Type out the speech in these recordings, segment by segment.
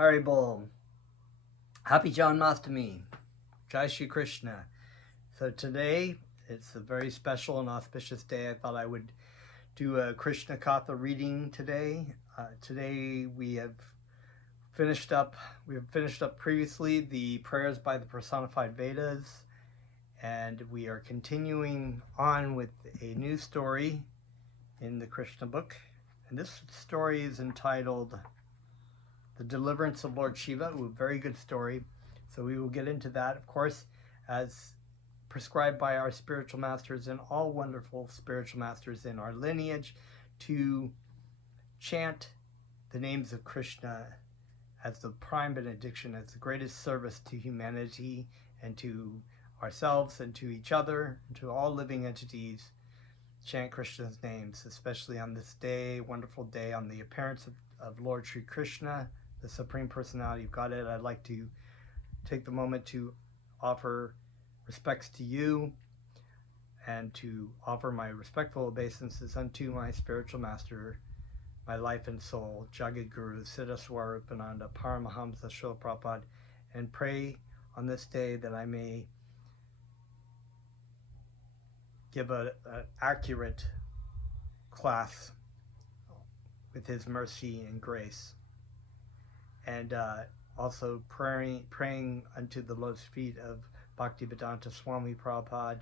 Haribol. Happy Janmashtami. Jai Shri Krishna. So today, it's a very special and auspicious day. I thought I would do a Krishna Katha reading today. Today we have finished up previously the prayers by the personified Vedas, and we are continuing on with a new story in the Krishna book. And this story is entitled The Deliverance of Lord Siva. A very good story. So we will get into that, of course, as prescribed by our spiritual masters and all wonderful spiritual masters in our lineage, to chant the names of Krishna as the prime benediction, as the greatest service to humanity and to ourselves and to each other and to all living entities. Chant Krishna's names, especially on this day, wonderful day, on the appearance of Lord Sri Krishna, the Supreme Personality of Godhead. I'd like to take the moment to offer respects to you and to offer my respectful obeisances unto my spiritual master, my life and soul, Jagat Guru, Siddha Swarupananda, Paramahamsa Srila Prabhupada, and pray on this day that I may give an accurate class with his mercy and grace. And also praying unto the lotus feet of Bhaktivedanta Swami Prabhupada.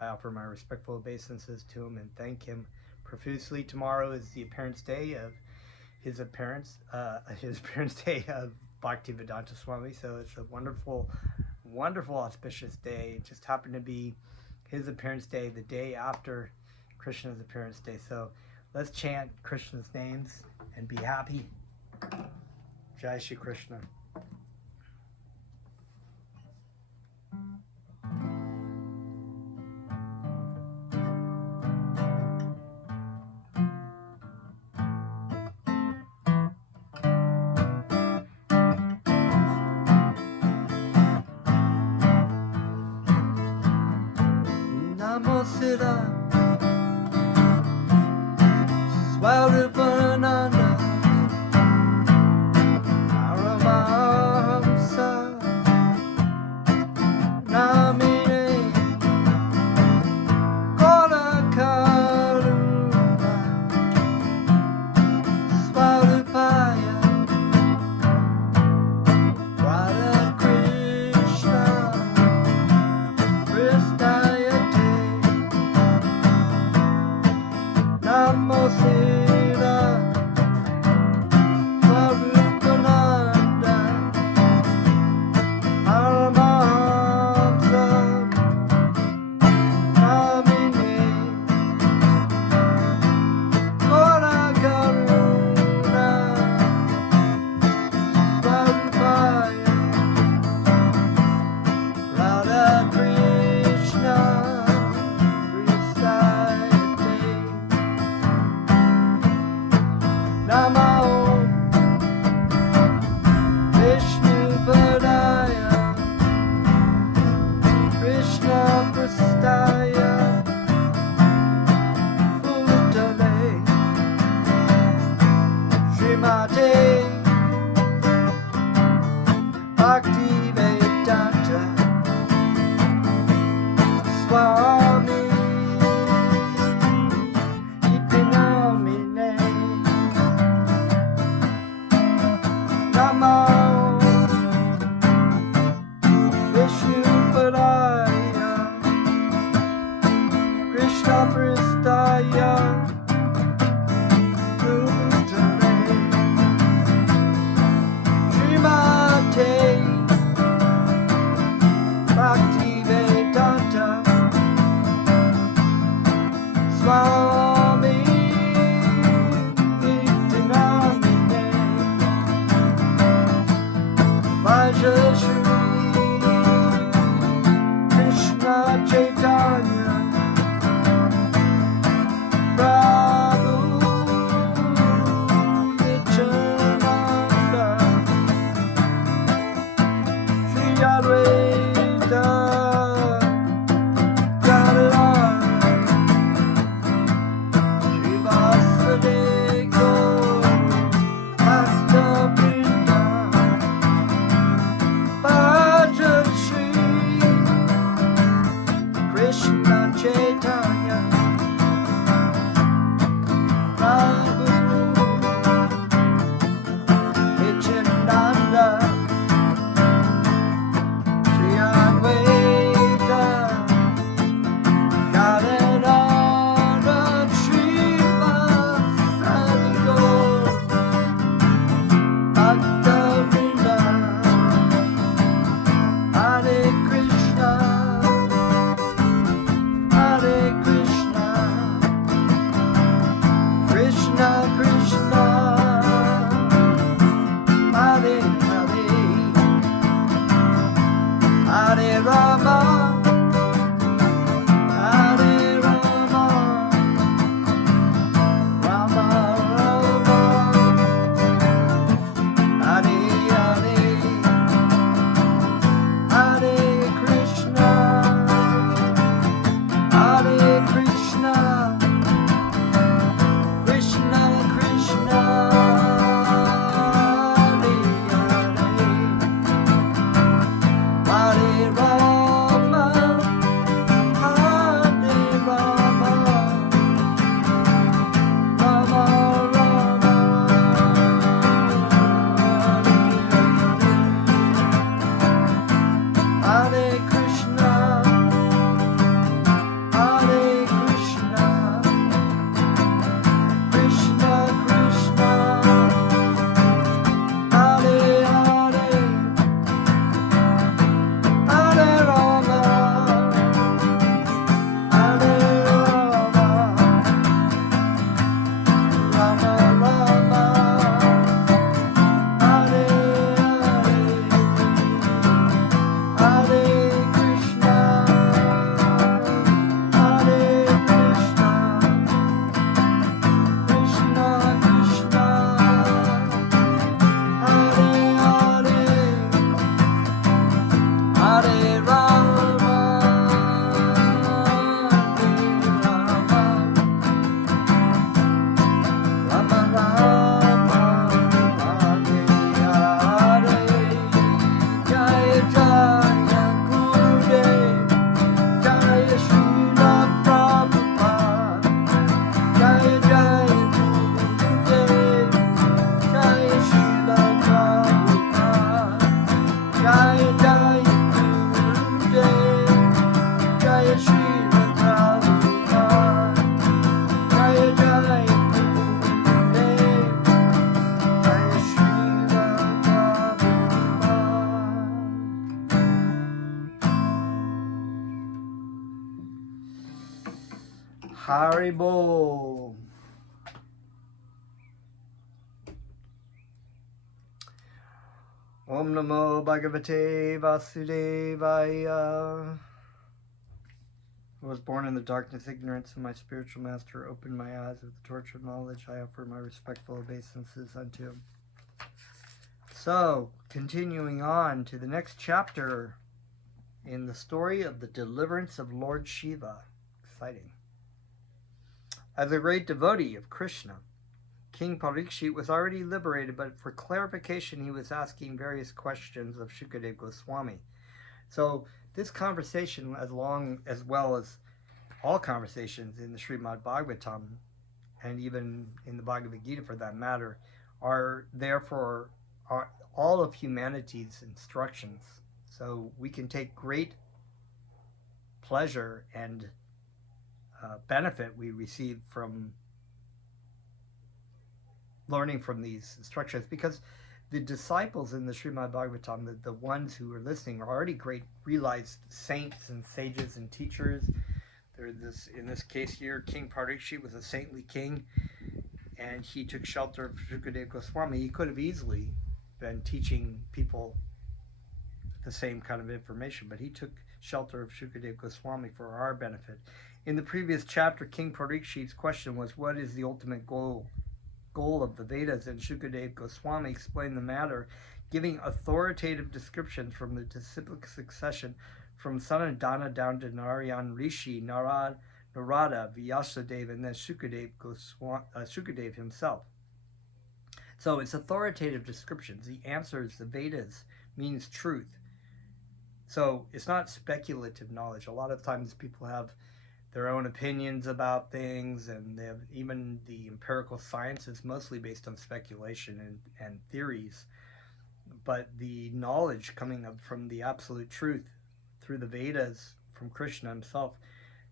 I offer my respectful obeisances to him and thank him profusely. Tomorrow is the appearance day of his appearance day of Bhaktivedanta Swami. So it's a wonderful, wonderful auspicious day. It just happened to be his appearance day, the day after Krishna's appearance day. So let's chant Krishna's names and be happy. Jai Shri Krishna. Namo Siddha Swarupananda Haribo. Om Namo Bhagavate Vasudevaya. I was born in the darkness, ignorance, and my spiritual master opened my eyes with the torch of knowledge. I offer my respectful obeisances unto him. So, continuing on to the next chapter in the story of the deliverance of Lord Shiva. Exciting. As a great devotee of Krishna, King Parikshit was already liberated, but for clarification he was asking various questions of Shukadeva Goswami. So this conversation, as well as all conversations in the Srimad Bhagavatam, and even in the Bhagavad Gita for that matter, are therefore all of humanity's instructions. So we can take great pleasure and benefit we receive from learning from these instructions, because the disciples in the Srimad Bhagavatam, the ones who are listening, are already great realized saints and sages and teachers. In this case here, King Parikshit was a saintly king, and he took shelter of Shukadeva Goswami. He could have easily been teaching people the same kind of information, but he took shelter of Shukadeva Goswami for our benefit. In the previous chapter, King Parikshit's question was, what is the ultimate goal of the Vedas? And Shukadeva Goswami explained the matter, giving authoritative descriptions from the disciplic succession from Sanandana down to Narayan Rishi, Narada, Vyasadeva, and then Shukadeva himself. So it's authoritative descriptions. The answer is the Vedas means truth. So it's not speculative knowledge. A lot of times people have their own opinions about things, and they have, even the empirical science is mostly based on speculation and theories. But the knowledge coming up from the absolute truth through the Vedas, from Krishna himself,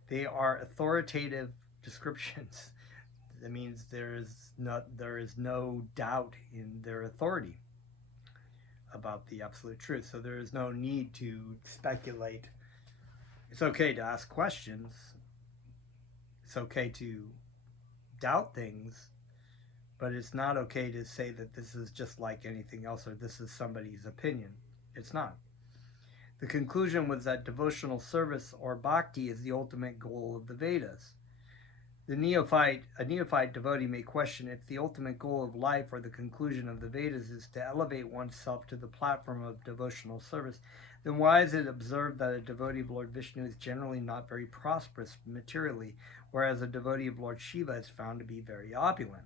they are authoritative descriptions. That means there is no doubt in their authority about the absolute truth. So there is no need to speculate. It's okay to ask questions. It's okay to doubt things, but it's not okay to say that this is just like anything else, or this is somebody's opinion. It's not. The conclusion was that devotional service or bhakti is the ultimate goal of the Vedas. A neophyte devotee may question if the ultimate goal of life or the conclusion of the Vedas is to elevate oneself to the platform of devotional service, then why is it observed that a devotee of Lord Vishnu is generally not very prosperous materially, whereas a devotee of Lord Shiva is found to be very opulent?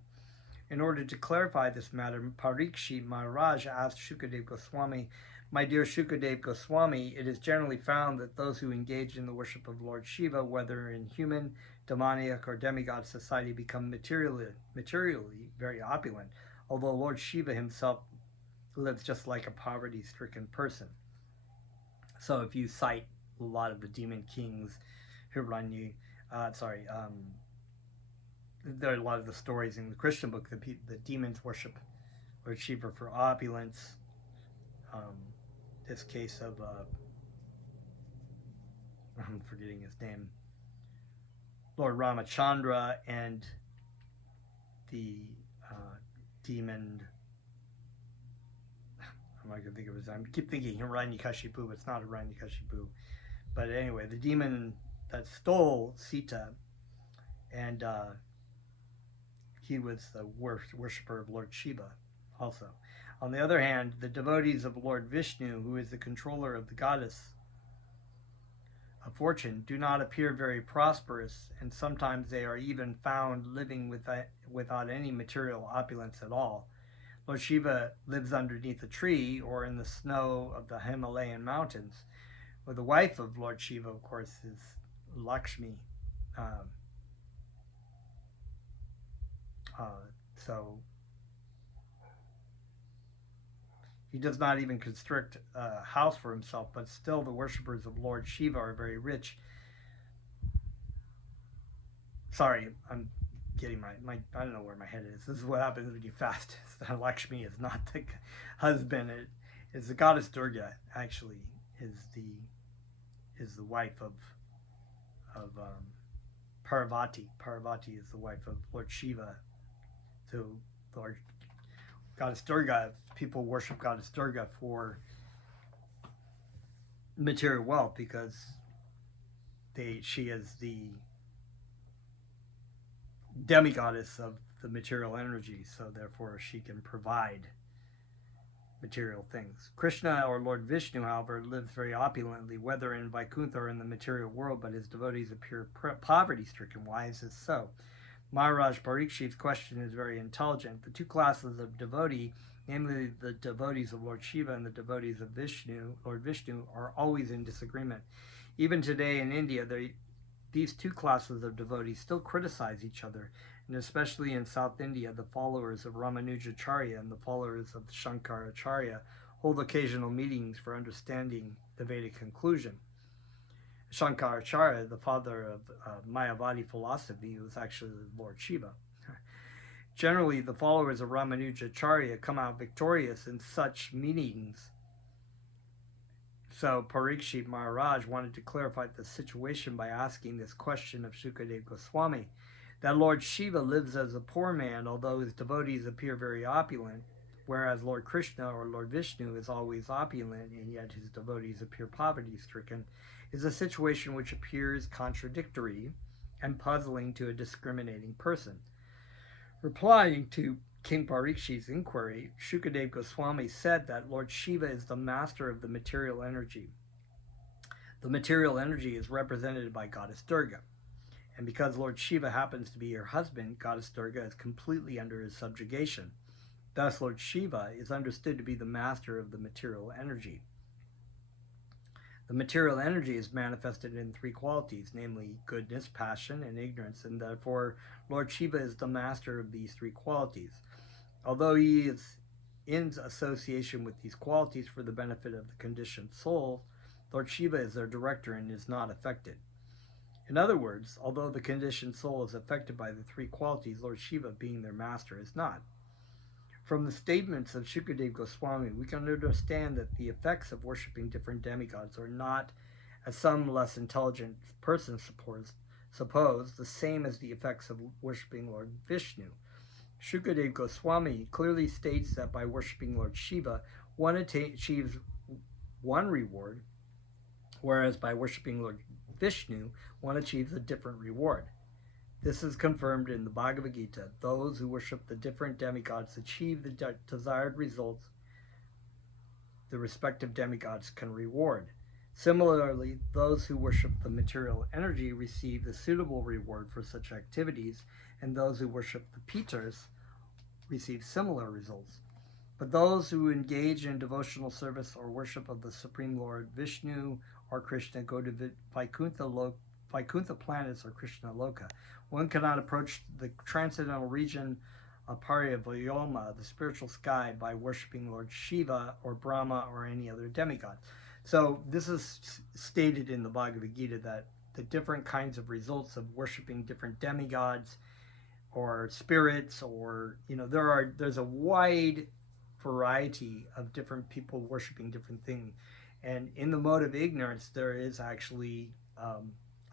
In order to clarify this matter, Parikshit Maharaj asked Shukadeva Goswami, "My dear Shukadeva Goswami, it is generally found that those who engage in the worship of Lord Shiva, whether in human, demoniac, or demigod society, become materially very opulent, although Lord Shiva himself lives just like a poverty-stricken person." So if you cite a lot of the demon kings, there are a lot of the stories in the Christian book, the demons worship Lord Shiva for opulence. This case of, I'm forgetting his name, Lord Ramachandra and the demon, I'm not going to think of his name. I keep thinking Hiranyakashipu, but it's not Hiranyakashipu. But anyway, the demon that stole Sita, and he was the worshipper of Lord Shiva also. On the other hand, the devotees of Lord Vishnu, who is the controller of the goddess of fortune, do not appear very prosperous, and sometimes they are even found living without any material opulence at all. Lord Shiva lives underneath a tree or in the snow of the Himalayan mountains. Well, the wife of Lord Shiva, of course, is Lakshmi. So he does not even construct a house for himself, but still the worshippers of Lord Shiva are very rich. Sorry, I'm getting my I don't know where my head is. This is what happens when you fast. Lakshmi is not the husband. It is the goddess Durga, actually, is the wife of Parvati. Parvati is the wife of Lord Shiva. So Lord Goddess Durga, people worship Goddess Durga for material wealth because she is the demigoddess of the material energy, so therefore she can provide material things. Krishna, or Lord Vishnu, however, lives very opulently, whether in Vaikuntha or in the material world, but his devotees appear poverty-stricken. Why is this so? Maharaj Parikshit's question is very intelligent. The two classes of devotee, namely the devotees of Lord Shiva and the devotees of Vishnu, Lord Vishnu, are always in disagreement. Even today in India, these two classes of devotees still criticize each other, and especially in South India, the followers of Ramanujacharya and the followers of Shankaracharya hold occasional meetings for understanding the Vedic conclusion. Shankaracharya, the father of Mayavadi philosophy, was actually Lord Shiva. Generally, the followers of Ramanujacharya come out victorious in such meetings. So Parikshit Maharaj wanted to clarify the situation by asking this question of Shukadeva Goswami, that Lord Shiva lives as a poor man, although his devotees appear very opulent, whereas Lord Krishna or Lord Vishnu is always opulent, and yet his devotees appear poverty-stricken, is a situation which appears contradictory and puzzling to a discriminating person. Replying to King Parikshit's inquiry, Shukadeva Goswami said that Lord Shiva is the master of the material energy. The material energy is represented by Goddess Durga. And because Lord Shiva happens to be her husband, Goddess Durga is completely under his subjugation. Thus, Lord Shiva is understood to be the master of the material energy. The material energy is manifested in three qualities, namely goodness, passion, and ignorance, and therefore Lord Shiva is the master of these three qualities. Although he is in association with these qualities for the benefit of the conditioned soul, Lord Shiva is their director and is not affected. In other words, although the conditioned soul is affected by the three qualities, Lord Shiva, being their master, is not. From the statements of Shukadeva Goswami, we can understand that the effects of worshipping different demigods are not, as some less intelligent persons suppose, the same as the effects of worshipping Lord Vishnu. Shukadeva Goswami clearly states that by worshipping Lord Shiva, one achieves one reward, whereas by worshipping Lord Vishnu, one achieves a different reward. This is confirmed in the Bhagavad Gita. Those who worship the different demigods achieve the desired results the respective demigods can reward. Similarly, those who worship the material energy receive the suitable reward for such activities, and those who worship the Pitars receive similar results. But those who engage in devotional service or worship of the Supreme Lord Vishnu or Krishna go to Vaikuntha planets or Krishna Loka. One cannot approach the transcendental region of Parivyoma, the spiritual sky, by worshipping Lord Shiva or Brahma or any other demigod. So this is stated in the Bhagavad Gita, that the different kinds of results of worshipping different demigods or spirits, or there's a wide variety of different people worshiping different things. And in the mode of ignorance, there is actually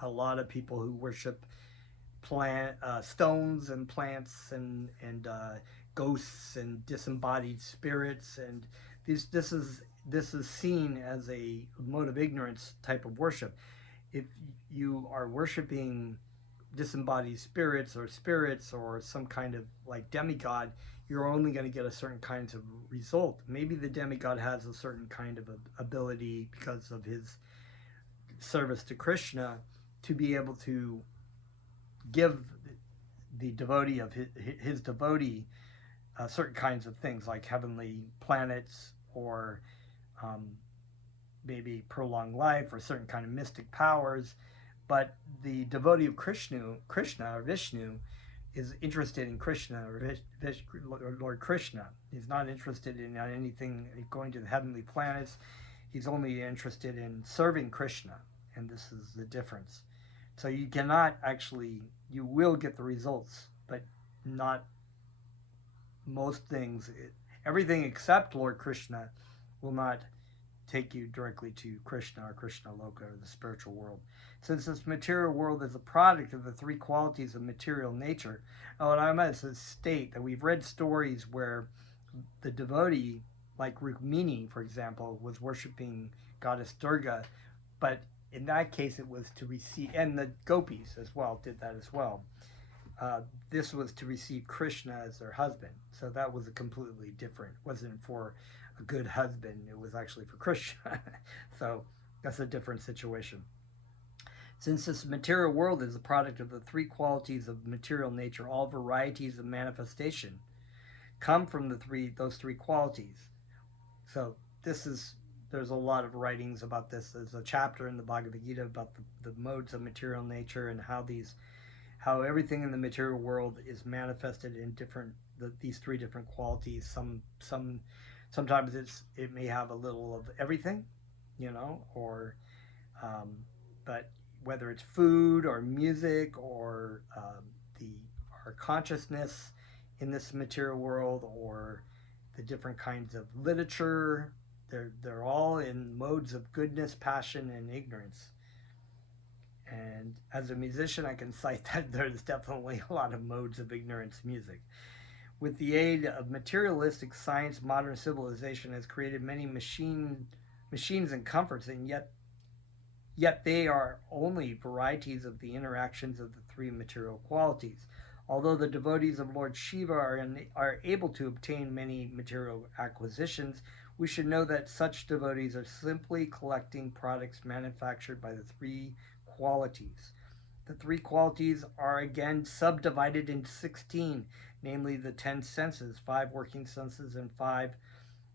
a lot of people who worship stones and plants and ghosts and disembodied spirits, and this is seen as a mode of ignorance type of worship. If you are worshiping disembodied spirits or some kind of like demigod, you're only going to get a certain kind of result. Maybe the demigod has a certain kind of ability because of his service to Krishna to be able to give the devotee of his devotee certain kinds of things like heavenly planets, or maybe prolonged life, or certain kind of mystic powers. But the devotee of Krishna or Vishnu is interested in Krishna or Lord Krishna. He's not interested in anything going to the heavenly planets. He's only interested in serving Krishna, and this is the difference. So you cannot actually, you will get the results, but not most things. Everything except Lord Krishna will not take you directly to Krishna or Krishna Loka, or the spiritual world. Since this material world is a product of the three qualities of material nature, and I must state that we've read stories where the devotee, like Rukmini, for example, was worshiping goddess Durga, but in that case it was to receive, and the gopis as well did that as well. This was to receive Krishna as their husband. So that was a completely different, wasn't for a good husband, it was actually for Krishna. So that's a different situation. Since this material world is a product of the three qualities of material nature, all varieties of manifestation come from those three qualities. So there's a lot of writings about this. There's a chapter in the Bhagavad Gita about the modes of material nature, and how everything in the material world is manifested in these three different qualities. Sometimes it may have a little of everything, or but whether it's food or music or our consciousness in this material world, or the different kinds of literature, they're all in modes of goodness, passion, and ignorance. And as a musician, I can cite that there's definitely a lot of modes of ignorance music. With the aid of materialistic science, modern civilization has created many machines and comforts, and yet they are only varieties of the interactions of the three material qualities. Although the devotees of Lord Shiva are able to obtain many material acquisitions, we should know that such devotees are simply collecting products manufactured by the three qualities. The three qualities are again subdivided into 16, namely the 10 senses, 5 working senses and 5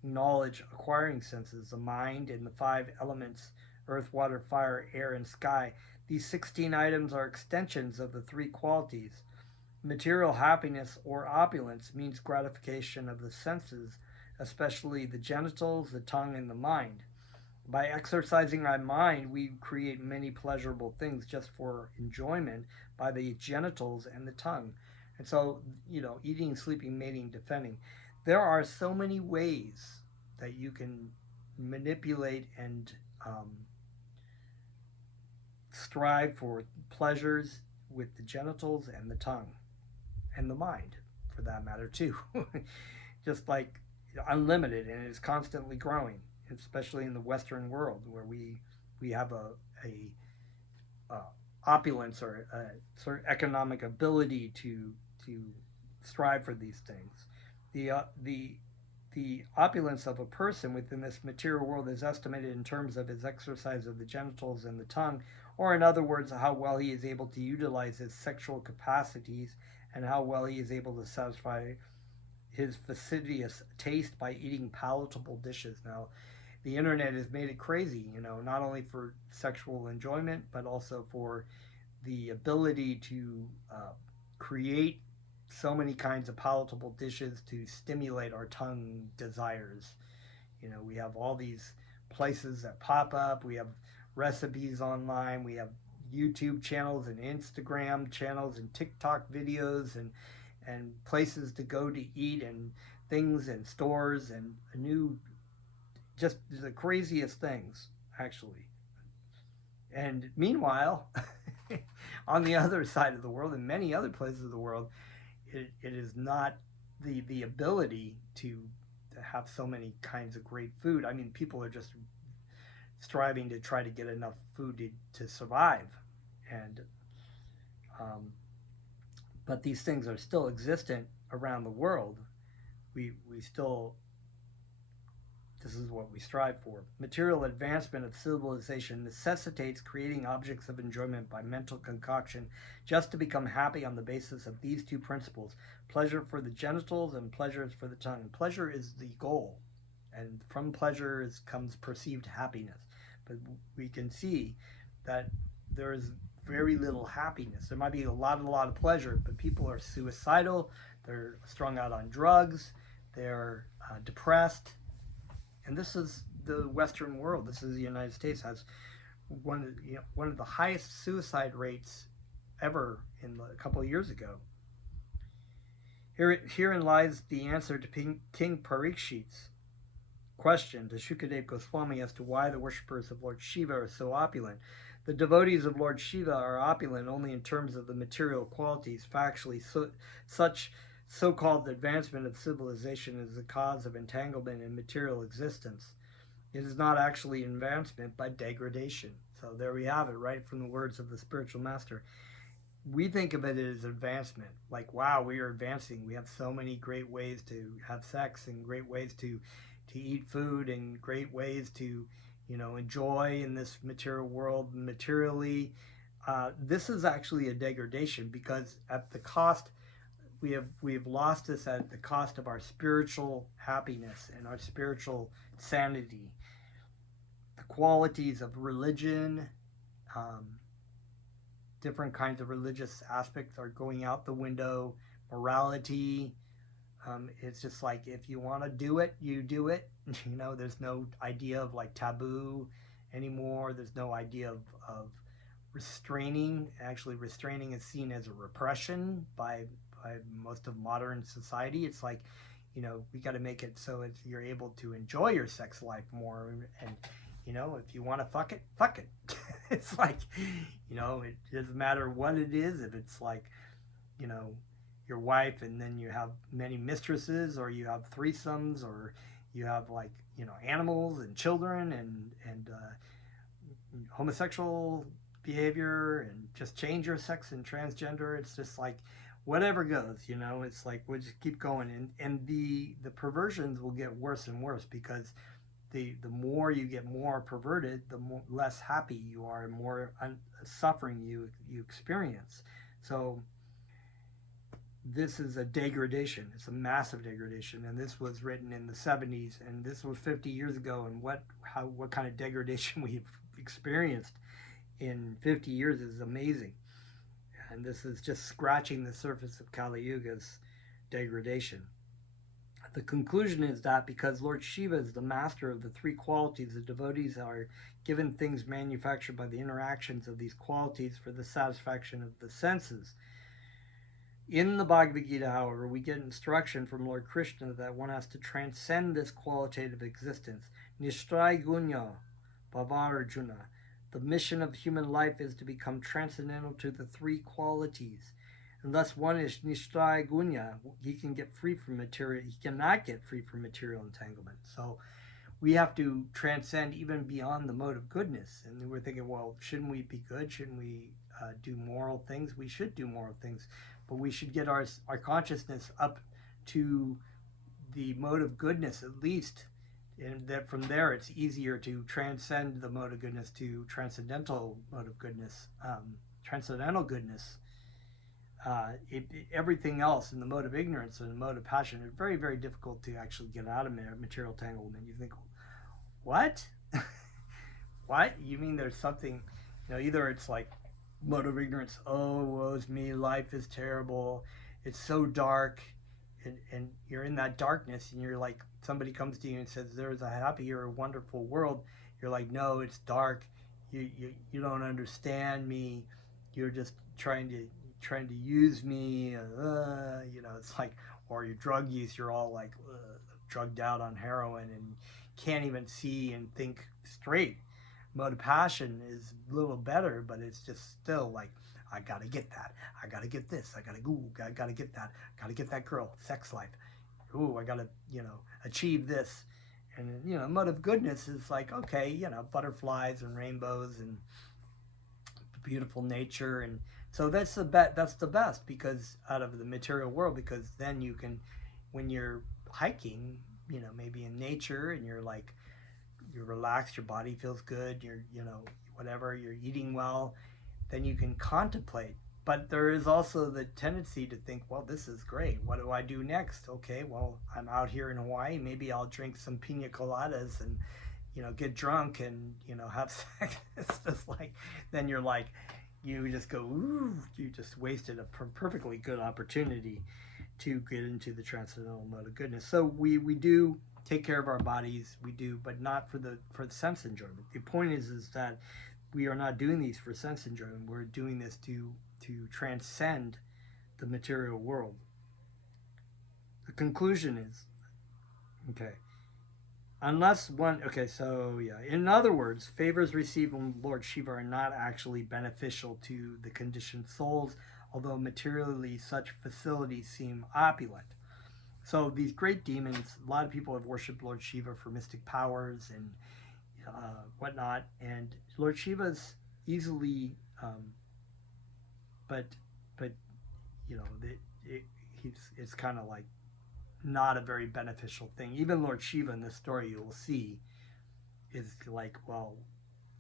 knowledge acquiring senses, the mind, and the 5 elements, earth, water, fire, air, and sky. These 16 items are extensions of the three qualities. Material happiness or opulence means gratification of the senses, especially the genitals, the tongue, and the mind. By exercising our mind, we create many pleasurable things just for enjoyment by the genitals and the tongue. And so, eating, sleeping, mating, defending. There are so many ways that you can manipulate and strive for pleasures with the genitals and the tongue, and the mind, for that matter, too. Just like unlimited, and it's constantly growing, especially in the Western world, where we have a opulence or a sort of economic ability to strive for these things. The opulence of a person within this material world is estimated in terms of his exercise of the genitals and the tongue, or in other words, how well he is able to utilize his sexual capacities and how well he is able to satisfy his fastidious taste by eating palatable dishes. Now, the internet has made it crazy, not only for sexual enjoyment, but also for the ability to create so many kinds of palatable dishes to stimulate our tongue desires. We have all these places that pop up. We have recipes online. We have YouTube channels and Instagram channels and TikTok videos and places to go to eat and things and stores and just the craziest things, actually. And meanwhile, on the other side of the world, in many other places of the world, it is not the ability to have so many kinds of great food. I mean, people are just striving to try to get enough food to survive. And but these things are still existent around the world. We still, this is what we strive for. Material advancement of civilization necessitates creating objects of enjoyment by mental concoction just to become happy on the basis of these two principles: pleasure for the genitals and pleasures for the tongue. Pleasure is the goal, and from pleasure comes perceived happiness. But we can see that there is very little happiness. There might be a lot of pleasure, but people are suicidal, they're strung out on drugs, they're depressed. And this is the Western world. This is the United States, has one of the highest suicide rates ever in a couple of years ago. Herein lies the answer to King Parikshit's question to Shukadev Goswami as to why the worshippers of Lord Shiva are so opulent. The devotees of Lord Shiva are opulent only in terms of the material qualities. Factually, such so-called advancement of civilization is the cause of entanglement in material existence. It is not actually advancement, but degradation. So there we have it, right from the words of the spiritual master. We think of it as advancement, like, wow, we are advancing. We have so many great ways to have sex, and great ways to eat food, and great ways to, enjoy in this material world materially. This is actually a degradation, because at the cost, we have lost this at the cost of our spiritual happiness and our spiritual sanity. The qualities of religion, different kinds of religious aspects are going out the window. Morality, it's just like, if you want to do it, you do it. There's no idea of like taboo anymore. There's no idea of restraining. Actually, restraining is seen as a repression by most of modern society. It's like, we got to make it so you're able to enjoy your sex life more. And if you want to fuck it. It's like, it doesn't matter what it is. If it's like, your wife, and then you have many mistresses, or you have threesomes, or you have like, animals and children, and homosexual behavior, and just change your sex and transgender. It's just like, whatever goes, it's like, we'll just keep going. And the perversions will get worse and worse, because the more you get more perverted, the less happy you are, and more suffering you experience. So this is a degradation. It's a massive degradation, and this was written in the 70s, and this was 50 years ago. And what kind of degradation we've experienced in 50 years is amazing. And this is just scratching the surface of Kali Yuga's degradation. The conclusion is that because Lord Shiva is the master of the three qualities, the devotees are given things manufactured by the interactions of these qualities for the satisfaction of the senses. In the Bhagavad Gita, however, we get instruction from Lord Krishna that one has to transcend this qualitative existence. Nishtray gunya bhavarjuna. The mission of human life is to become transcendental to the three qualities. Unless one is nishtray gunya, he can get free from material. He cannot get free from material entanglement. So we have to transcend even beyond the mode of goodness. And we're thinking, well, shouldn't we be good? Shouldn't we do moral things? We should do moral things, but we should get our consciousness up to the mode of goodness at least. And that from there, it's easier to transcend the mode of goodness to transcendental mode of goodness, transcendental goodness. Everything else in the mode of ignorance and the mode of passion is very, very difficult to actually get out of material entanglement. You think, what? What? You mean there's something, either it's like mode of ignorance, oh, woe's me, life is terrible, it's so dark, and you're in that darkness, and you're like, somebody comes to you and says, there's a happier, wonderful world. You're like, no, it's dark. You don't understand me. You're just trying to use me. It's like, or your drug use, you're all like drugged out on heroin and can't even see and think straight. Mode of passion is a little better, but it's just still like, I gotta get that. I gotta get this. I gotta get that. I gotta get that girl. Sex life. Ooh, I gotta, achieve this. And, mode of goodness is like, okay, butterflies and rainbows and beautiful nature. And so that's the best, because out of the material world, because then you can, when you're hiking, maybe in nature, and you're relaxed, your body feels good, you're, whatever, you're eating well, then you can contemplate. But there is also the tendency to think, well, this is great. What do I do next? Okay, well, I'm out here in Hawaii. Maybe I'll drink some pina coladas and, get drunk and, have sex. It's just like, then you're like, you just go, ooh, you just wasted a perfectly good opportunity to get into the transcendental mode of goodness. So we do take care of our bodies, we do, but not for the sense enjoyment. The point is that we are not doing these for sense enjoyment. We're doing this to transcend the material world. The conclusion is, okay, unless one, okay, so yeah, in other words, favors received from Lord Shiva are not actually beneficial to the conditioned souls, although materially such facilities seem opulent. So these great demons, a lot of people have worshipped Lord Shiva for mystic powers and whatnot, and Lord Shiva's easily, but but you know, it's kind of like not a very beneficial thing. Even Lord Shiva in this story, you will see, is like, well,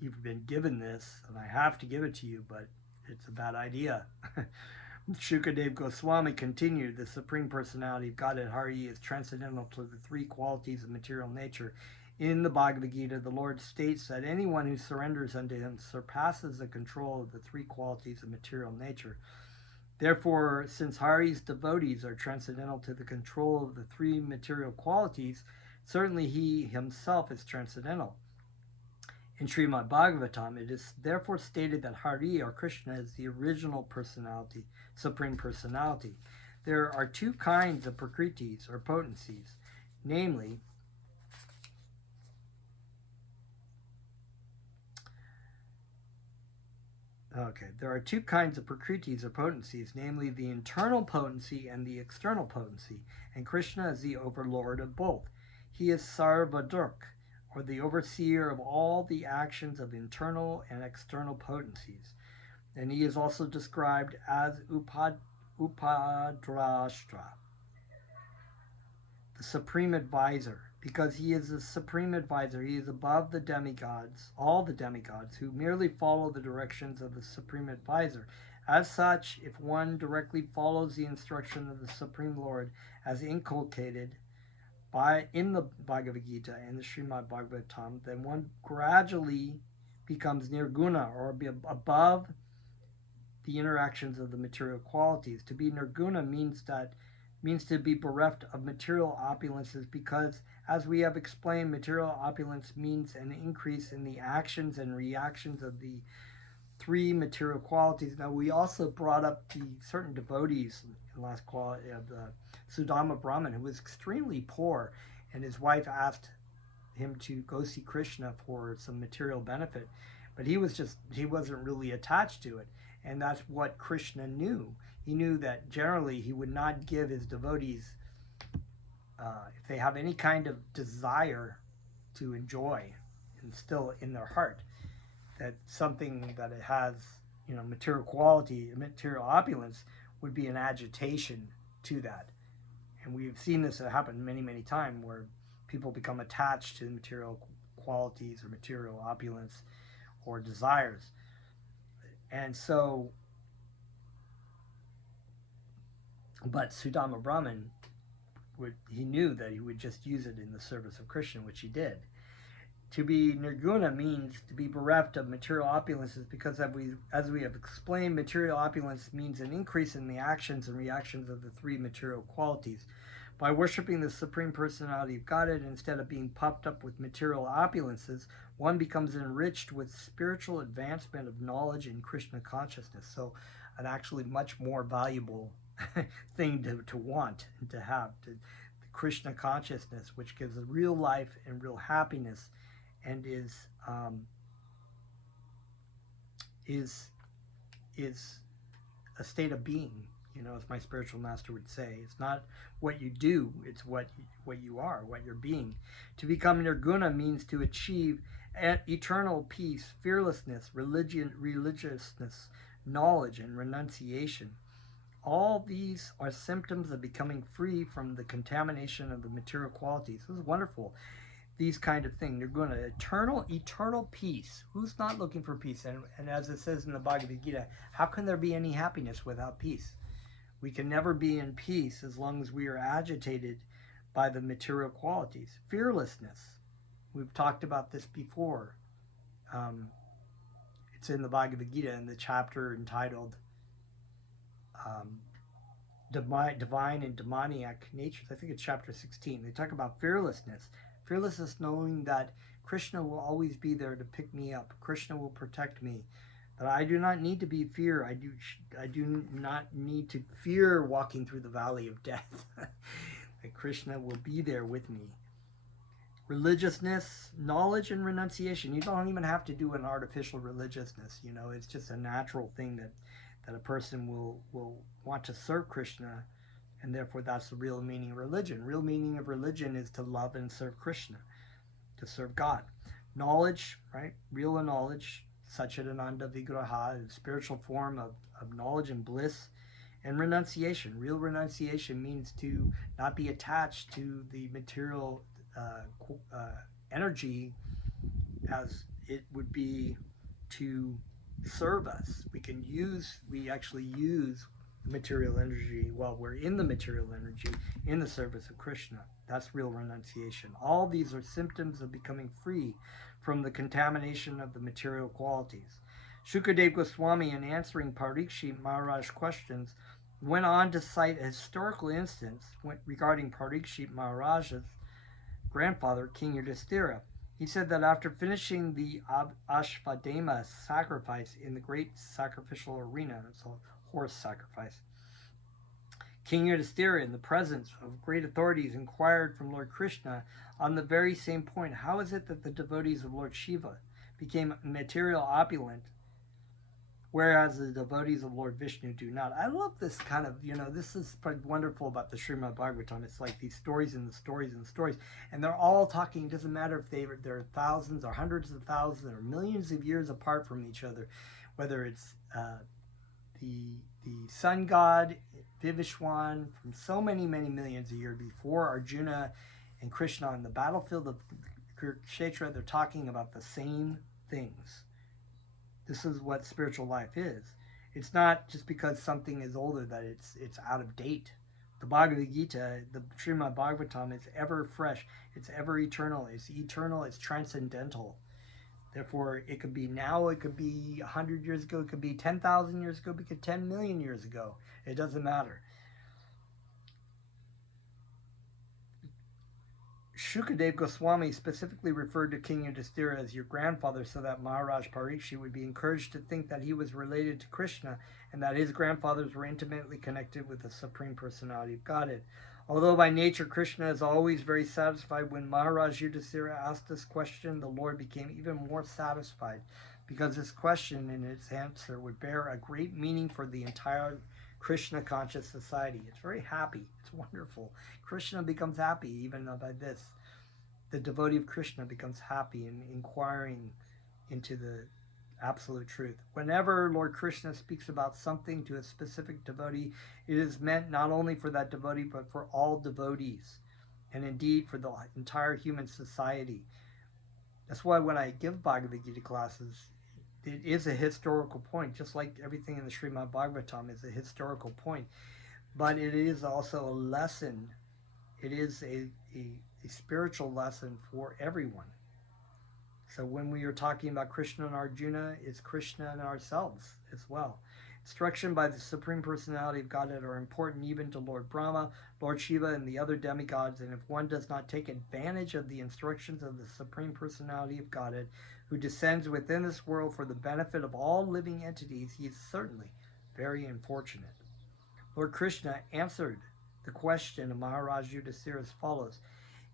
you've been given this, and I have to give it to you, but it's a bad idea. Shukadev Goswami continued, the Supreme Personality of Godhead Hari is transcendental to the three qualities of material nature. In the Bhagavad Gita, the Lord states that anyone who surrenders unto him surpasses the control of the three qualities of material nature. Therefore, since Hari's devotees are transcendental to the control of the three material qualities, certainly he himself is transcendental. In Srimad Bhagavatam, it is therefore stated that Hari, or Krishna, is the original personality, Supreme Personality. There are two kinds of prakritis, or potencies, namely, there are two kinds of prakritis or potencies, namely the internal potency and the external potency, and Krishna is the overlord of both. He is Sarvadurk, or the overseer of all the actions of internal and external potencies. And he is also described as Upadrashtra, the supreme advisor, because he is the supreme advisor. He is above the demigods, all the demigods, who merely follow the directions of the supreme advisor. As such, if one directly follows the instruction of the Supreme Lord as inculcated in the Bhagavad Gita and the Srimad Bhagavatam, then one gradually becomes nirguna, or above the interactions of the material qualities. To be nirguna means to be bereft of material opulences, because, as we have explained, material opulence means an increase in the actions and reactions of the three material qualities. Now, we also brought up the certain devotees in the last quality of the Sudama Brahman, who was extremely poor, and his wife asked him to go see Krishna for some material benefit, but he wasn't really attached to it, and that's what Krishna knew. He knew that generally he would not give his devotees, if they have any kind of desire to enjoy and still in their heart, that something that it has, material quality, material opulence, would be an agitation to that. And we've seen this happen many, many times, where people become attached to material qualities or material opulence or desires. And so, but Sudama Brahman, he knew that he would just use it in the service of Krishna, which he did. To be nirguna means to be bereft of material opulences, because as we have explained, material opulence means an increase in the actions and reactions of the three material qualities. By worshipping the Supreme Personality of Godhead, instead of being puffed up with material opulences, one becomes enriched with spiritual advancement of knowledge and Krishna consciousness. So an actually much more valuable thing to want and to have, the Krishna consciousness, which gives a real life and real happiness, and is a state of being, as my spiritual master would say. It's not what you do, it's what you are, what you're being. To become nirguna means to achieve eternal peace, fearlessness, religiousness, knowledge, and renunciation. All these are symptoms of becoming free from the contamination of the material qualities. This is wonderful. These kind of things. You're going to eternal peace. Who's not looking for peace? And as it says in the Bhagavad Gita, how can there be any happiness without peace? We can never be in peace as long as we are agitated by the material qualities. Fearlessness. We've talked about this before. It's in the Bhagavad Gita in the chapter entitled Divine and Demoniac Natures. I think it's chapter 16. They talk about fearlessness. Fearlessness, knowing that Krishna will always be there to pick me up. Krishna will protect me. That I do not need to be fear. I do not need to fear walking through the valley of death. That Krishna will be there with me. Religiousness, knowledge, and renunciation. You don't even have to do an artificial religiousness. You know, it's just a natural thing that a person will want to serve Krishna, and therefore that's the real meaning of religion. Real meaning of religion is to love and serve Krishna, to serve God. Knowledge, right? Real knowledge, Satchidananda Vigraha, the spiritual form of knowledge and bliss. And renunciation. Real renunciation means to not be attached to the material energy as it would be to serve us. We actually use material energy while we're in the material energy in the service of Krishna. That's real renunciation. All these are symptoms of becoming free from the contamination of the material qualities. Shukadev Goswami, in answering Parikshit Maharaj's questions, went on to cite a historical instance regarding Parikshit Maharaj's grandfather, King Yudhishthira. He said that after finishing the Ashvadema sacrifice in the great sacrificial arena, it's a horse sacrifice, King Yudhishthira, in the presence of great authorities, inquired from Lord Krishna on the very same point: how is it that the devotees of Lord Shiva became material opulent, whereas the devotees of Lord Vishnu do not? I love this kind of, this is wonderful about the Srimad Bhagavatam. It's like these stories and the stories and the stories, and they're all talking. It doesn't matter if they're thousands or hundreds of thousands or millions of years apart from each other, whether it's the sun god Vivishwan from so many millions of years before Arjuna and Krishna on the battlefield of Kurukshetra. They're talking about the same things. This is what spiritual life is. It's not just because something is older that it's out of date. The Bhagavad Gita, the Srimad Bhagavatam, is ever fresh. It's ever eternal. It's eternal. It's transcendental. Therefore, it could be now, it could be 100 years ago, it could be 10,000 years ago, it could be 10 million years ago. It doesn't matter. Shukadev Goswami specifically referred to King Yudhishthira as your grandfather so that Maharaj Parikshit would be encouraged to think that he was related to Krishna and that his grandfathers were intimately connected with the Supreme Personality of Godhead. Although by nature Krishna is always very satisfied, when Maharaj Yudhishthira asked this question, the Lord became even more satisfied, because this question and its answer would bear a great meaning for the entire Krishna conscious society. It's very happy. It's wonderful. Krishna becomes happy even by this. The devotee of Krishna becomes happy in inquiring into the absolute truth. Whenever Lord Krishna speaks about something to a specific devotee, it is meant not only for that devotee, but for all devotees, and indeed for the entire human society. That's why when I give Bhagavad Gita classes, it is a historical point, just like everything in the Srimad Bhagavatam is a historical point. But it is also a lesson. It is a spiritual lesson for everyone. So when we are talking about Krishna and Arjuna, it's Krishna and ourselves as well. Instruction by the Supreme Personality of Godhead are important even to Lord Brahma, Lord Shiva, and the other demigods, and if one does not take advantage of the instructions of the Supreme Personality of Godhead, who descends within this world for the benefit of all living entities, he is certainly very unfortunate. Lord Krishna answered the question of Maharaj Yudhishthira as follows: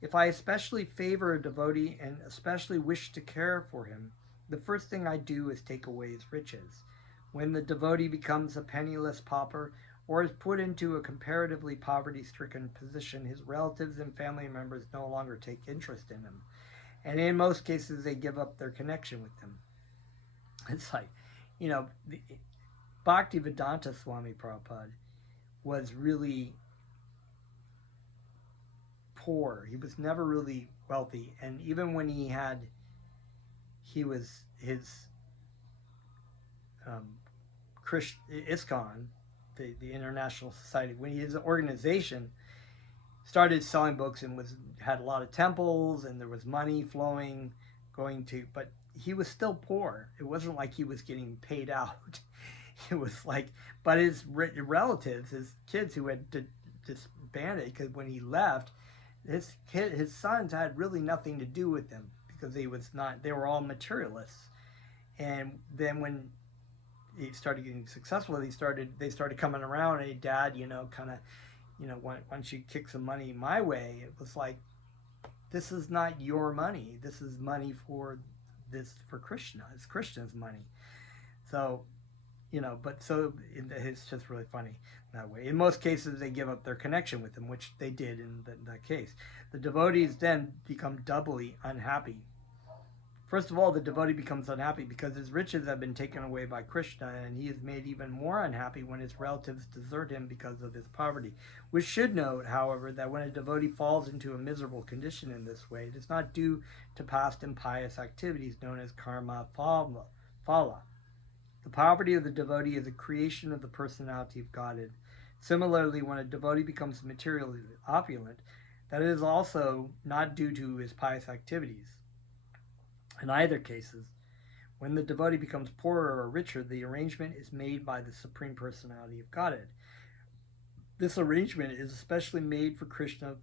if I especially favor a devotee and especially wish to care for him, the first thing I do is take away his riches. When the devotee becomes a penniless pauper or is put into a comparatively poverty-stricken position, his relatives and family members no longer take interest in him. And in most cases, they give up their connection with him. It's like, Bhaktivedanta Swami Prabhupada was really poor. He was never really wealthy. And even when his ISKCON, the International Society, when his organization started selling books and had a lot of temples and there was money flowing, but he was still poor. It wasn't like he was getting paid out. It was like, but his relatives, his kids who had disbanded, because when he left, his sons had really nothing to do with him because they were all materialists. And then when he started getting successful, they started coming around, and hey, Dad, once you kick some money my way, it was like, this is not your money. This is money for Krishna. It's Krishna's money. So, but so it's just really funny that way. In most cases, they give up their connection with him, which they did in that case. The devotees then become doubly unhappy. First of all, the devotee becomes unhappy because his riches have been taken away by Krishna, and he is made even more unhappy when his relatives desert him because of his poverty. We should note, however, that when a devotee falls into a miserable condition in this way, it is not due to past impious activities known as karma phala. The poverty of the devotee is a creation of the personality of Godhead. Similarly, when a devotee becomes materially opulent, that is also not due to his pious activities. In either cases, when the devotee becomes poorer or richer, the arrangement is made by the Supreme Personality of Godhead. This arrangement is especially made for Krishna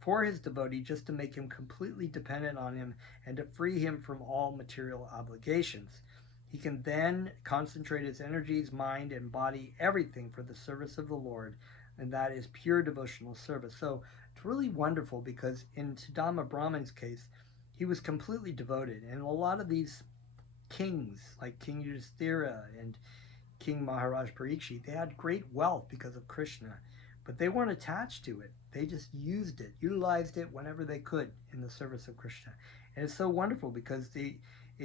for his devotee, just to make him completely dependent on him and to free him from all material obligations. He can then concentrate his energies, mind, and body, everything for the service of the Lord, and that is pure devotional service. So it's really wonderful because in Sudama Brahman's case, he was completely devoted. And a lot of these kings, like King Yudhishthira and King Maharaj Parikshit, they had great wealth because of Krishna, but they weren't attached to it. They just used it, utilized it whenever they could in the service of Krishna. And it's so wonderful because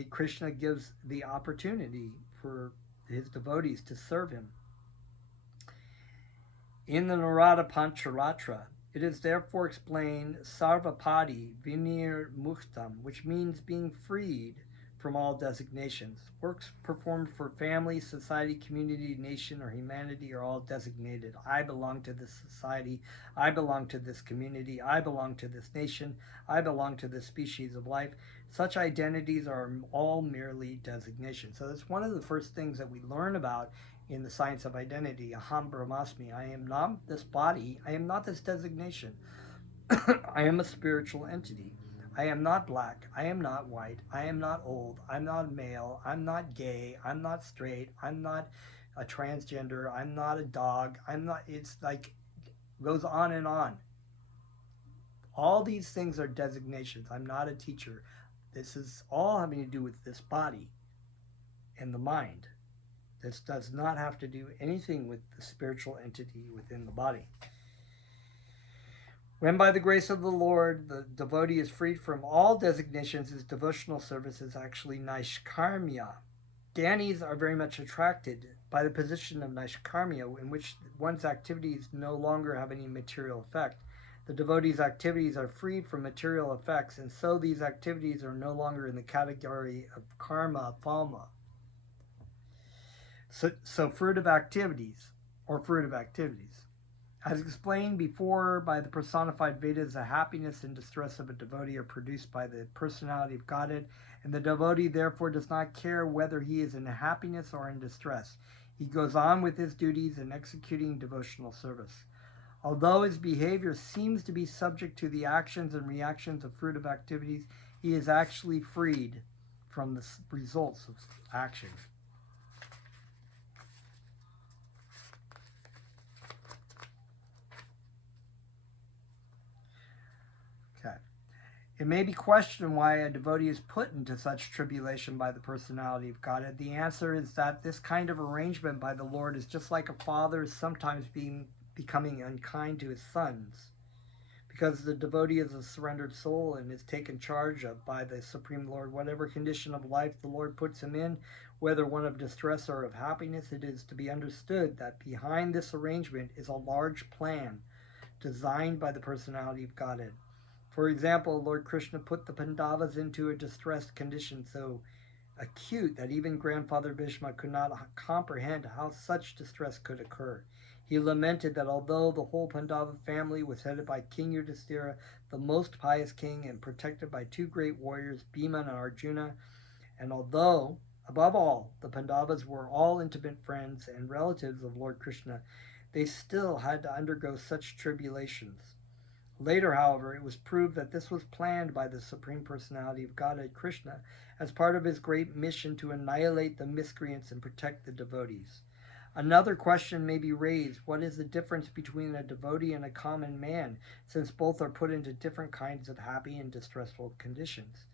Krishna gives the opportunity for his devotees to serve him. In the Narada Pancharatra, it is therefore explained Sarvapadi Vinir Muktam, which means being freed from all designations. Works performed for family, society, community, nation, or humanity are all designated. I belong to this society. I belong to this community. I belong to this nation. I belong to this species of life. Such identities are all merely designations. So that's one of the first things that we learn about in the science of identity. Aham Brahmasmi. I am not this body. I am not this designation. I am a spiritual entity. I am not black. I am not white. I am not old. I'm not male. I'm not gay. I'm not straight. I'm not a transgender. I'm not a dog. I'm not, it's like, goes on and on. All these things are designations. I'm not a teacher. This is all having to do with this body and the mind. This does not have to do anything with the spiritual entity within the body. When by the grace of the Lord, the devotee is freed from all designations, his devotional service is actually Naishkarmya. Gyanis are very much attracted by the position of Naishkarmya, in which one's activities no longer have any material effect. The devotee's activities are freed from material effects, and so these activities are no longer in the category of karma phalma. So fruit of activities. As explained before by the personified Vedas, the happiness and distress of a devotee are produced by the personality of Godhead, and the devotee therefore does not care whether he is in happiness or in distress. He goes on with his duties and executing devotional service. Although his behavior seems to be subject to the actions and reactions of fruit of activities, he is actually freed from the results of actions. Okay. It may be questioned why a devotee is put into such tribulation by the personality of Godhead. The answer is that this kind of arrangement by the Lord is just like a father sometimes becoming unkind to his sons. Because the devotee is a surrendered soul and is taken charge of by the Supreme Lord, whatever condition of life the Lord puts him in, whether one of distress or of happiness, it is to be understood that behind this arrangement is a large plan designed by the personality of Godhead. For example, Lord Krishna put the Pandavas into a distressed condition so acute that even Grandfather Bhishma could not comprehend how such distress could occur. He lamented that although the whole Pandava family was headed by King Yudhishthira, the most pious king, and protected by two great warriors, Bhima and Arjuna, and although, above all, the Pandavas were all intimate friends and relatives of Lord Krishna, they still had to undergo such tribulations. Later, however, it was proved that this was planned by the Supreme Personality of Godhead, Krishna, as part of his great mission to annihilate the miscreants and protect the devotees. Another question may be raised: what is the difference between a devotee and a common man, since both are put into different kinds of happy and distressful conditions?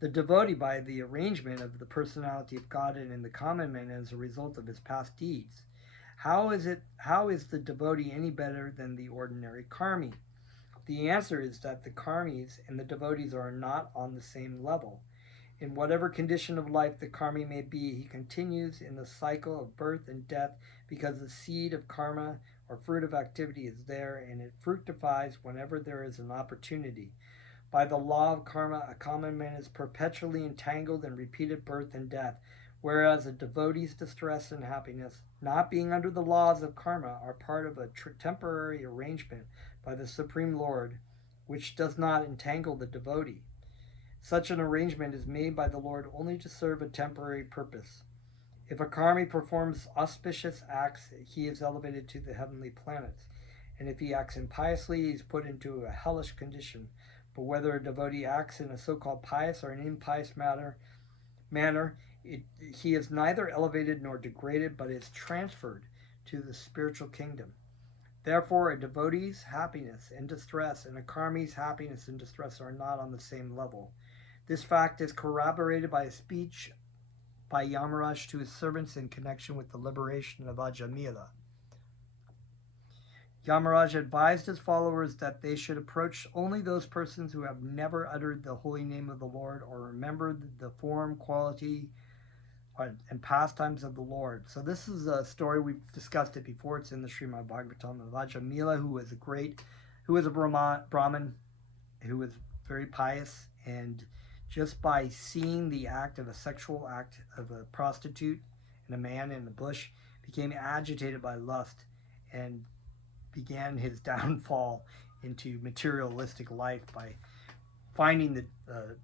The devotee, by the arrangement of the personality of God, and in the common man as a result of his past deeds. How is the devotee any better than the ordinary karmi? The answer is that the karmis and the devotees are not on the same level. In whatever condition of life the karmi may be, he continues in the cycle of birth and death because the seed of karma or fruit of activity is there, and it fructifies whenever there is an opportunity. By the law of karma, a common man is perpetually entangled in repeated birth and death, whereas a devotee's distress and happiness, not being under the laws of karma, are part of a temporary arrangement by the Supreme Lord, which does not entangle the devotee. Such an arrangement is made by the Lord only to serve a temporary purpose. If a karmi performs auspicious acts, he is elevated to the heavenly planets, and if he acts impiously, he is put into a hellish condition. But whether a devotee acts in a so-called pious or an impious manner, he is neither elevated nor degraded, but is transferred to the spiritual kingdom. Therefore, a devotee's happiness and distress and a karmi's happiness and distress are not on the same level. This fact is corroborated by a speech by Yamaraj to his servants in connection with the liberation of Ajamila. Yamaraj advised his followers that they should approach only those persons who have never uttered the holy name of the Lord or remembered the form, quality, and pastimes of the Lord. So this is a story, we've discussed it before. It's in the Srimad Bhagavatam of Ajamila, who was a Brahmin, who was very pious, and just by seeing the act of a sexual act of a prostitute and a man in the bush, became agitated by lust and began his downfall into materialistic life by finding the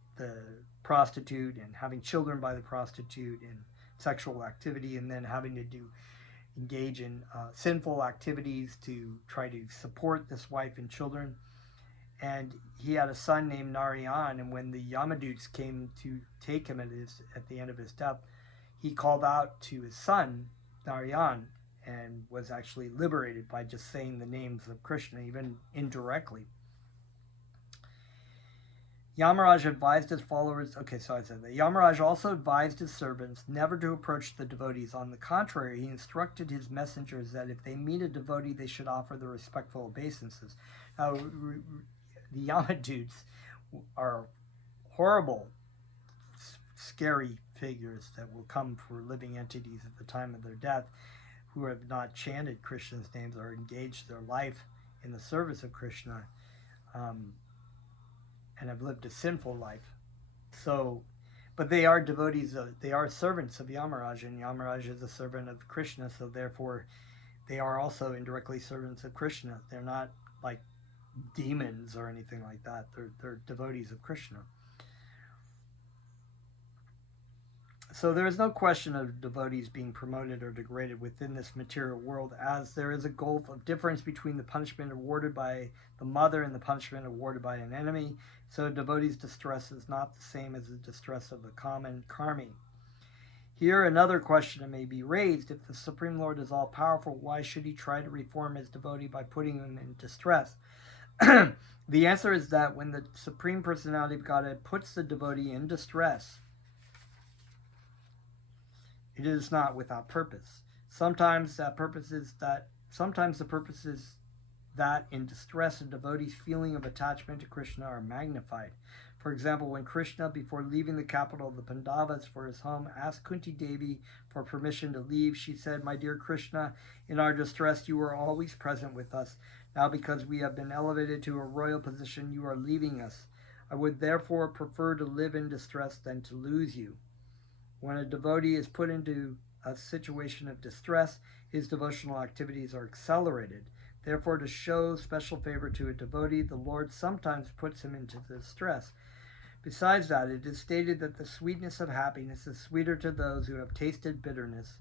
prostitute and having children by the prostitute and sexual activity, and then having to engage in sinful activities to try to support this wife and children. And he had a son named Narayan, and when the Yamadutes came to take him at the end of his death, he called out to his son, Narayan, and was actually liberated by just saying the names of Krishna, even indirectly. Yamaraj advised his followers, Yamaraj also advised his servants never to approach the devotees. On the contrary, he instructed his messengers that if they meet a devotee, they should offer the respectful obeisances. Now, the Yamadutes are horrible, scary figures that will come for living entities at the time of their death, who have not chanted Krishna's names or engaged their life in the service of Krishna, and have lived a sinful life. So, but they are devotees, they are servants of Yamaraj, and Yamaraj is a servant of Krishna, so therefore they are also indirectly servants of Krishna. They're not like demons or anything like that. They're devotees of Krishna. So there is no question of devotees being promoted or degraded within this material world, as there is a gulf of difference between the punishment awarded by the mother and the punishment awarded by an enemy. So a devotee's distress is not the same as the distress of a common karmi. Here another question may be raised: if the Supreme Lord is all-powerful, why should he try to reform his devotee by putting him in distress? The answer is that when the Supreme Personality of Godhead puts the devotee in distress, it is not without purpose. Sometimes the purpose is that in distress a devotee's feeling of attachment to Krishna are magnified. For example, when Krishna, before leaving the capital of the Pandavas for his home, asked Kunti Devi for permission to leave, she said, "My dear Krishna, in our distress you are always present with us. Now because we have been elevated to a royal position, you are leaving us. I would therefore prefer to live in distress than to lose you." When a devotee is put into a situation of distress, his devotional activities are accelerated. Therefore, to show special favor to a devotee, the Lord sometimes puts him into distress. Besides that, it is stated that the sweetness of happiness is sweeter to those who have tasted bitterness.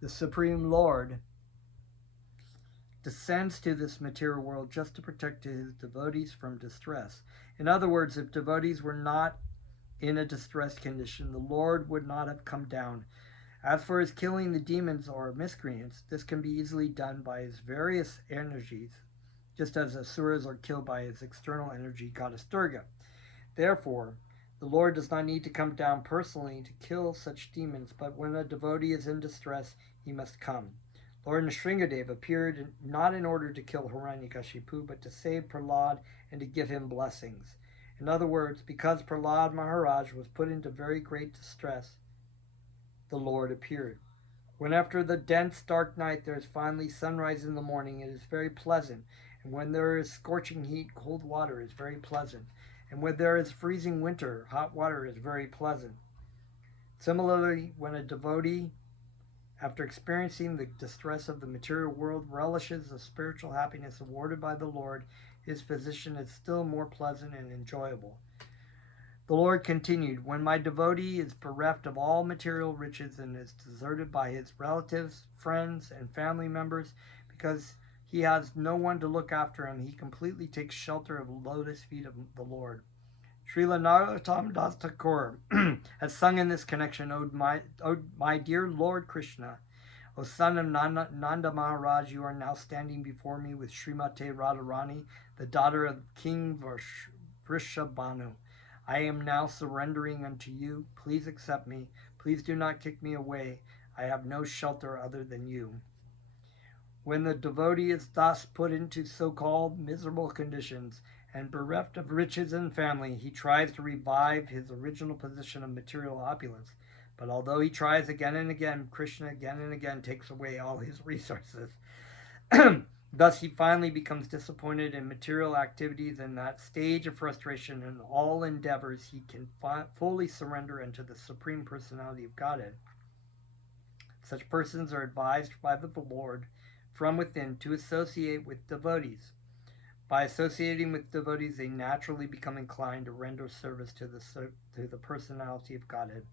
The Supreme Lord descends to this material world just to protect his devotees from distress. In other words, if devotees were not in a distressed condition, the Lord would not have come down As for his killing the demons or miscreants, this can be easily done by his various energies, just as asuras are killed by his external energy goddess Durga. Therefore, the Lord does not need to come down personally to kill such demons, but when a devotee is in distress, he must come. Lord Nrsingadev appeared not in order to kill Hiranyakashipu, but to save Prahlad and to give him blessings. In other words, because Prahlad Maharaj was put into very great distress, the Lord appeared. When after the dense dark night there is finally sunrise in the morning, it is very pleasant. And when there is scorching heat, cold water is very pleasant. And when there is freezing winter, hot water is very pleasant. Similarly, when a devotee, after experiencing the distress of the material world, relishes the spiritual happiness awarded by the Lord, his position is still more pleasant and enjoyable. The Lord continued, when my devotee is bereft of all material riches and is deserted by his relatives, friends, and family members, because he has no one to look after him, he completely takes shelter of the lotus feet of the Lord. Srila Narottam Das Thakur has sung in this connection, O my dear Lord Krishna, O son of Nanda Maharaj, you are now standing before me with Srimate Radharani, the daughter of King Vrishabhanu. I am now surrendering unto you. Please accept me. Please do not kick me away. I have no shelter other than you. When the devotee is thus put into so-called miserable conditions and bereft of riches and family, he tries to revive his original position of material opulence. But although he tries again and again, Krishna again and again takes away all his resources. Thus he finally becomes disappointed in material activities. In that stage of frustration in all endeavors, he can fully surrender into the Supreme Personality of Godhead. Such persons are advised by the Lord from within to associate with devotees. By associating with devotees, they naturally become inclined to render service to the Personality of Godhead.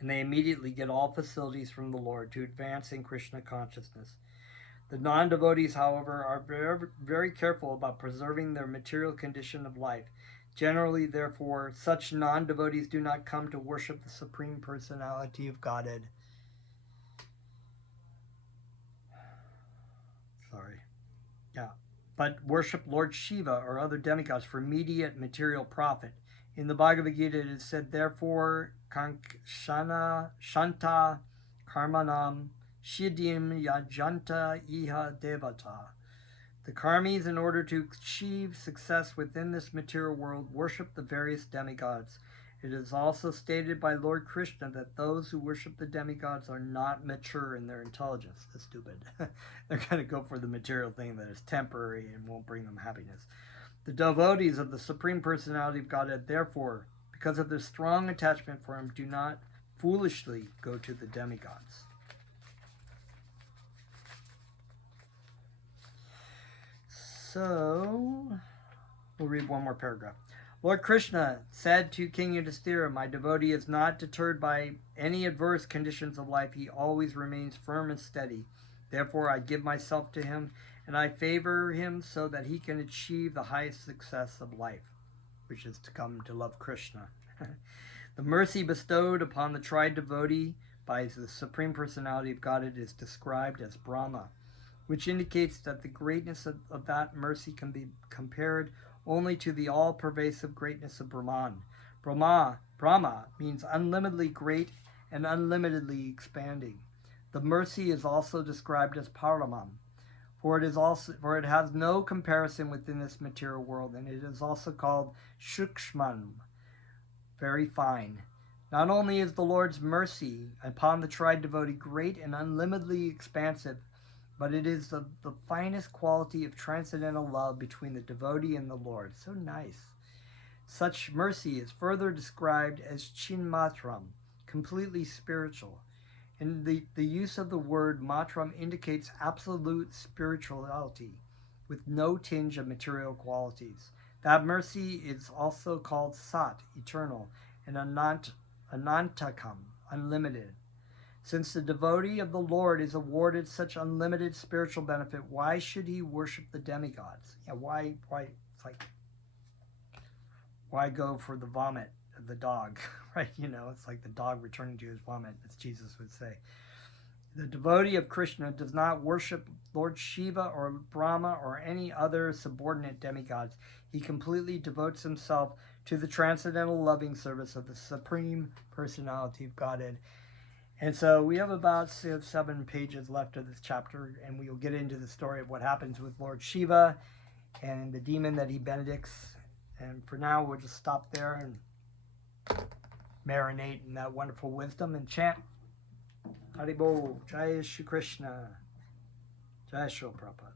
And they immediately get all facilities from the Lord to advance in Krishna consciousness. The non-devotees, however, are very, very careful about preserving their material condition of life. Generally, therefore, such non-devotees do not come to worship the Supreme Personality of Godhead. But worship Lord Siva or other demigods for immediate material profit. In the Bhagavad Gita, it is said, therefore, Kankshana Shanta Karmanam Shidim Yajanta Iha Devata. The karmis, in order to achieve success within this material world, worship the various demigods. It is also stated by Lord Krishna that those who worship the demigods are not mature in their intelligence. That's stupid. They're going to go for the material thing that is temporary and won't bring them happiness. The devotees of the Supreme Personality of Godhead, therefore, because of their strong attachment for him, do not foolishly go to the demigods. So, we'll read one more paragraph. Lord Krishna said to King Yudhisthira, my devotee is not deterred by any adverse conditions of life. He always remains firm and steady. Therefore, I give myself to him, and I favor him so that he can achieve the highest success of life, which is to come to love Krishna. The mercy bestowed upon the tried devotee by the Supreme Personality of Godhead is described as Brahma, which indicates that the greatness of that mercy can be compared only to the all-pervasive greatness of Brahman. Brahma means unlimitedly great and unlimitedly expanding. The mercy is also described as Paramam, for it has no comparison within this material world, and it is also called Shukshman, very fine. Not only is the Lord's mercy upon the tried devotee great and unlimitedly expansive, but it is the finest quality of transcendental love between the devotee and the Lord. So nice. Such mercy is further described as Chinmatram, completely spiritual. And the use of the word matram indicates absolute spirituality with no tinge of material qualities. That mercy is also called Sat, eternal, and Anantakam, unlimited. Since the devotee of the Lord is awarded such unlimited spiritual benefit, why should he worship the demigods? Yeah, why go for the vomit the dog, right? You know, it's like the dog returning to his vomit, as Jesus would say. The devotee of Krishna does not worship Lord Shiva or Brahma or any other subordinate demigods. He completely devotes himself to the transcendental loving service of the Supreme Personality of Godhead. And so we have about 7 pages left of this chapter, and we will get into the story of what happens with Lord Shiva and the demon that he benedicts. And for now, we'll just stop there and marinate in that wonderful wisdom and chant Haribol, Jai Shri Krishna, Jai Shri Prabhupada.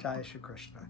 Jai Shri Krishna.